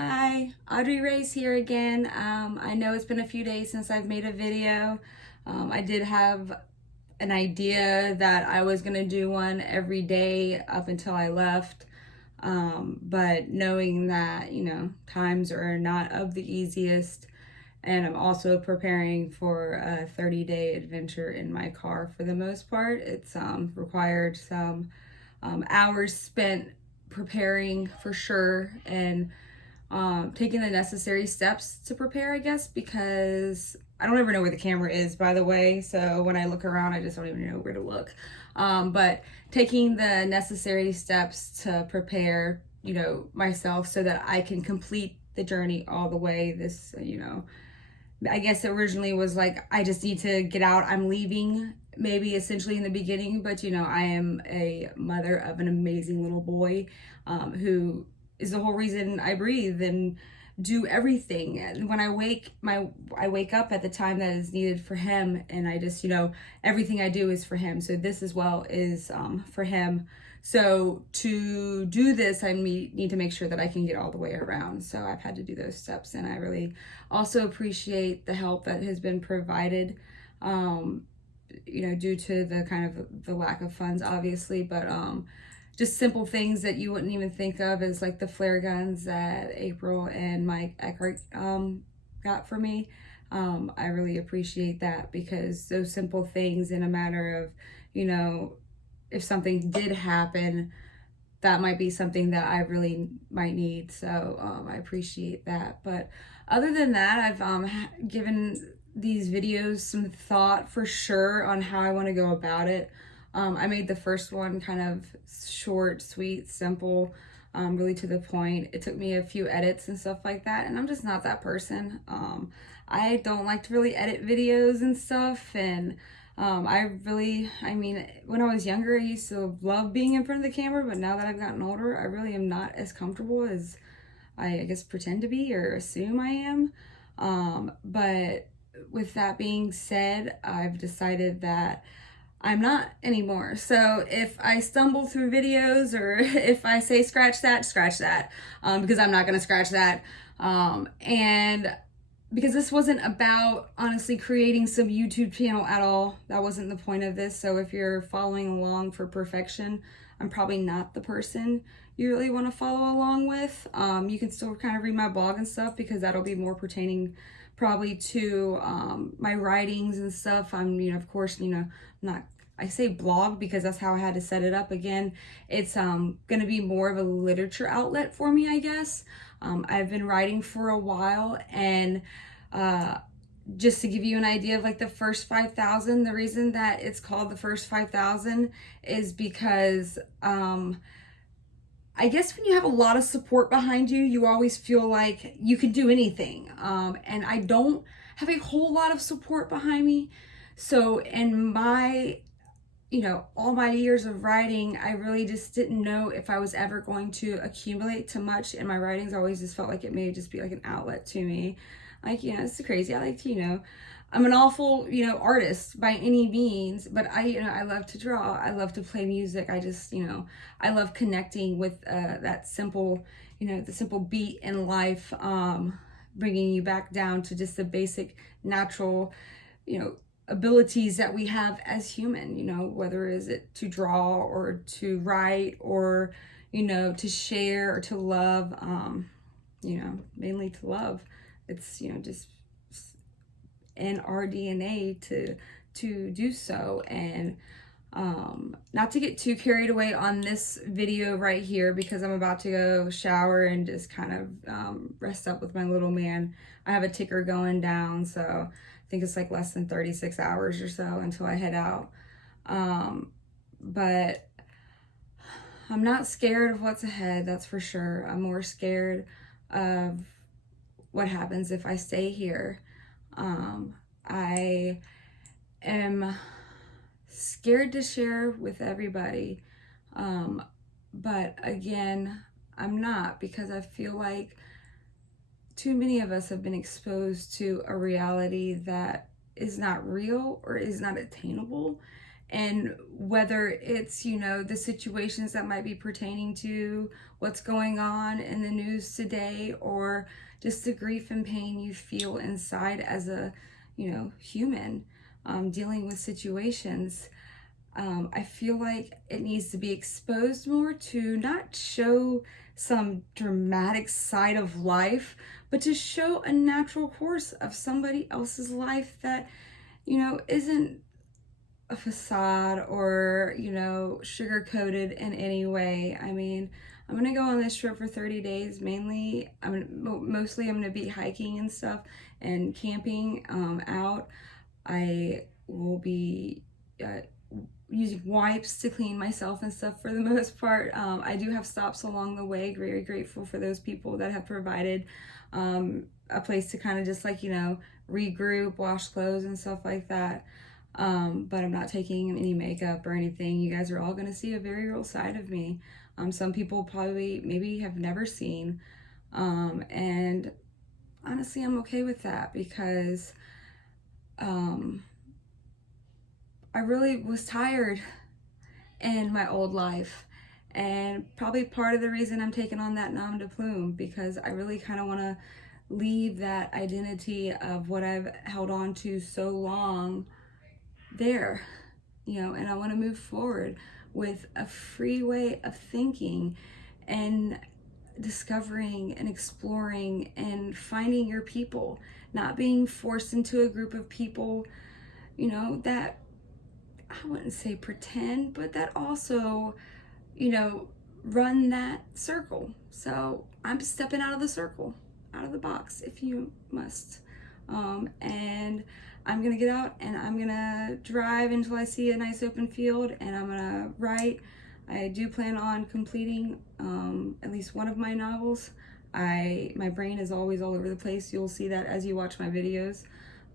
Hi, Audrey Ray's here again. I know it's been a few days since I've made a video. I did have an idea that I was gonna do one every day up until I left. But knowing that, times are not of the easiest, and I'm also preparing for a 30-day adventure in my car for the most part. It's required some hours spent preparing for sure, and taking the necessary steps to prepare, I guess, because I don't ever know where the camera is, by the way. So when I look around, I just don't even know where to look. But taking the necessary steps to prepare, myself so that I can complete the journey all the way. I guess originally was like, I just need to get out. I'm leaving, maybe essentially in the beginning, but I am a mother of an amazing little boy who is the whole reason I breathe and do everything. And when I wake up at the time that is needed for him, and I just, everything I do is for him. So this as well is for him. So to do this, I need to make sure that I can get all the way around. So I've had to do those steps, and I really also appreciate the help that has been provided, due to the kind of the lack of funds, obviously, but just simple things that you wouldn't even think of, as like the flare guns that April and Mike Eckhart got for me. I really appreciate that, because those simple things, in a matter of, if something did happen, that might be something that I really might need. So I appreciate that. But other than that, I've given these videos some thought for sure on how I want to go about it. I made the first one kind of short, sweet, simple, really to the point. It took me a few edits and stuff like that, and I'm just not that person. I don't like to really edit videos and stuff, and when I was younger, I used to love being in front of the camera, but now that I've gotten older, I really am not as comfortable as I guess pretend to be or assume I am. But with that being said, I've decided that I'm not anymore. So if I stumble through videos, or if I say scratch that, because I'm not going to scratch that. And because this wasn't about honestly creating some YouTube channel at all. That wasn't the point of this. So if you're following along for perfection, I'm probably not the person you really want to follow along with. You can still kind of read my blog and stuff, because that'll be more pertaining probably to my writings and stuff. Of course, not, I say blog because that's how I had to set it up. Again, it's going to be more of a literature outlet for me, I guess. I've been writing for a while, and just to give you an idea of like the first 5,000, the reason that it's called the first 5,000 is because I guess when you have a lot of support behind you, you always feel like you can do anything. And I don't have a whole lot of support behind me. So in my, all my years of writing, I really just didn't know if I was ever going to accumulate too much in my writings. I always just felt like it may just be like an outlet to me. Like, it's crazy. I like to, I'm an awful, artist by any means, but I love to draw. I love to play music. I just, I love connecting with that simple, the simple beat in life, bringing you back down to just the basic natural, abilities that we have as human, whether is it to draw or to write or, to share or to love, mainly to love. It's, just in our DNA to do so. And not to get too carried away on this video right here, because I'm about to go shower and just kind of rest up with my little man. I have a ticker going down, so I think it's like less than 36 hours or so until I head out. But I'm not scared of what's ahead, that's for sure. I'm more scared of what happens if I stay here. I am scared to share with everybody, but again, I'm not, because I feel like too many of us have been exposed to a reality that is not real or is not attainable, And whether it's, you know, the situations that might be pertaining to what's going on in the news today, or just the grief and pain you feel inside as a, you know, human, dealing with situations. I feel like it needs to be exposed more to not show some dramatic side of life, but to show a natural course of somebody else's life that, you know, isn't a facade or, you know, sugar coated in any way. I mean, I'm gonna go on this trip for 30 days. Mainly, mostly I'm gonna be hiking and stuff and camping out. I will be using wipes to clean myself and stuff for the most part. I do have stops along the way. Very grateful for those people that have provided a place to kind of just, like, you know, regroup, wash clothes and stuff like that. But I'm not taking any makeup or anything. You guys are all gonna see a very real side of me. Some people probably maybe have never seen. And honestly, I'm okay with that, because I really was tired in my old life. And probably part of the reason I'm taking on that nom de plume, because I really kind of want to leave that identity of what I've held on to so long there, you know, and I want to move forward with a free way of thinking and discovering and exploring and finding your people, not being forced into a group of people, you know, that, I wouldn't say pretend, but that also, you know, run that circle. So I'm stepping out of the circle, out of the box, if you must. And I'm gonna get out and I'm gonna drive until I see a nice open field, and I'm gonna write. I do plan on completing at least one of my novels. My brain is always all over the place. You'll see that as you watch my videos.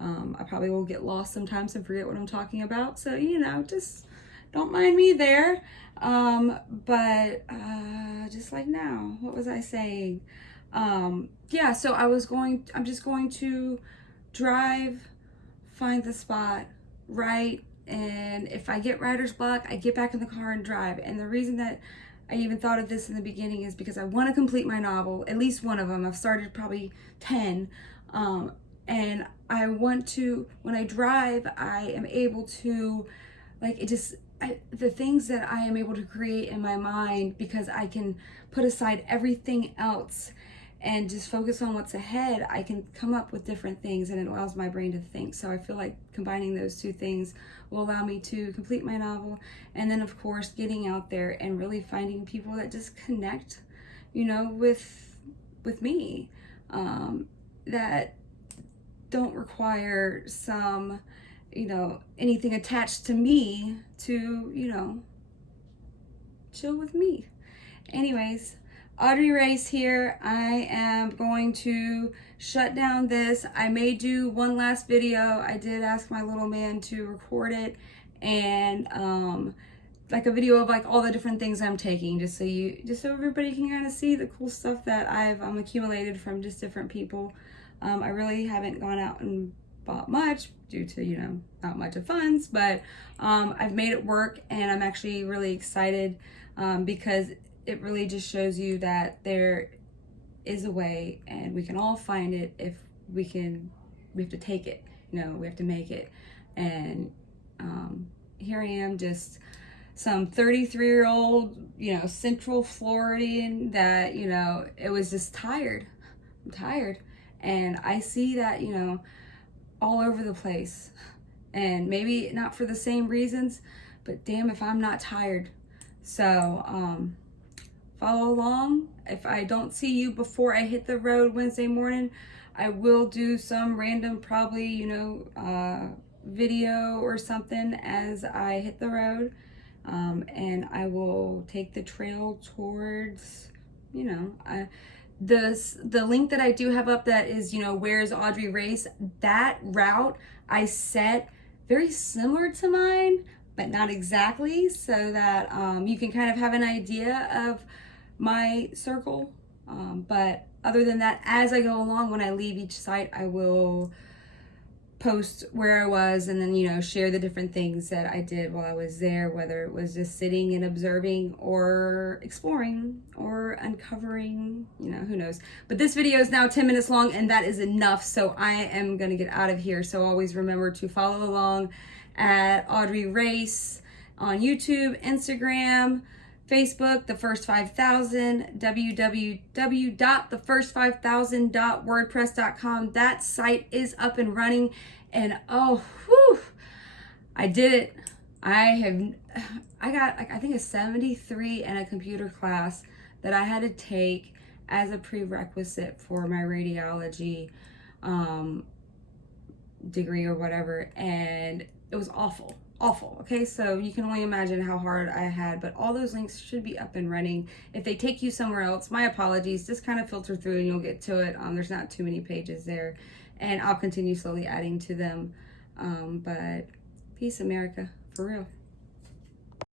I probably will get lost sometimes and forget what I'm talking about. So, you know, just don't mind me there. But just like now, what was I saying? Yeah, so I'm just going to drive, find the spot, write, and if I get writer's block, I get back in the car and drive. And the reason that I even thought of this in the beginning is because I want to complete my novel, at least one of them. I've started probably 10. And I want to, when I drive, I am able to, like, the things that I am able to create in my mind, because I can put aside everything else and just focus on what's ahead, I can come up with different things, and it allows my brain to think. So I feel like combining those two things will allow me to complete my novel. And then, of course, getting out there and really finding people that just connect, you know, with me, that don't require some, you know, anything attached to me to, you know, chill with me. Anyways, Audrey Race here. I am going to shut down this. I may do one last video. I did ask my little man to record it, and like a video of like all the different things I'm taking, just so everybody can kind of see the cool stuff that I've accumulated from just different people. I really haven't gone out and bought much due to, you know, not much of funds, but I've made it work, and I'm actually really excited because it really just shows you that there is a way, and we can all find it if we have to take it, you know, we have to make it. And here I am, just some 33-year-old, you know, Central Floridian that, you know, it was just tired. I'm tired. And I see that, you know, all over the place. And maybe not for the same reasons, but damn if I'm not tired. So, follow along. If I don't see you before I hit the road Wednesday morning, I will do some random, probably, you know, video or something as I hit the road. And I will take the trail towards, you know, the link that I do have up that is, you know, where's Audrey Race, that route I set very similar to mine, but not exactly, so that you can kind of have an idea of my circle. But other than that, as I go along, when I leave each site, I will post where I was, and then, you know, share the different things that I did while I was there, whether it was just sitting and observing or exploring or uncovering, you know, who knows. But this video is now 10 minutes long, and that is enough. So I am going to get out of here. So always remember to follow along at Audrey Race on YouTube, Instagram, Facebook, The First 5000, www.thefirst5000.wordpress.com. That site is up and running, and oh, whew, I did it. I got, I think, a 73 in a computer class that I had to take as a prerequisite for my radiology degree or whatever, and it was awful. Okay, so you can only imagine how hard I had, but all those links should be up and running. If they take you somewhere else, my apologies, just kind of filter through and you'll get to it. There's not too many pages there, and I'll continue slowly adding to them. But peace, America, for real.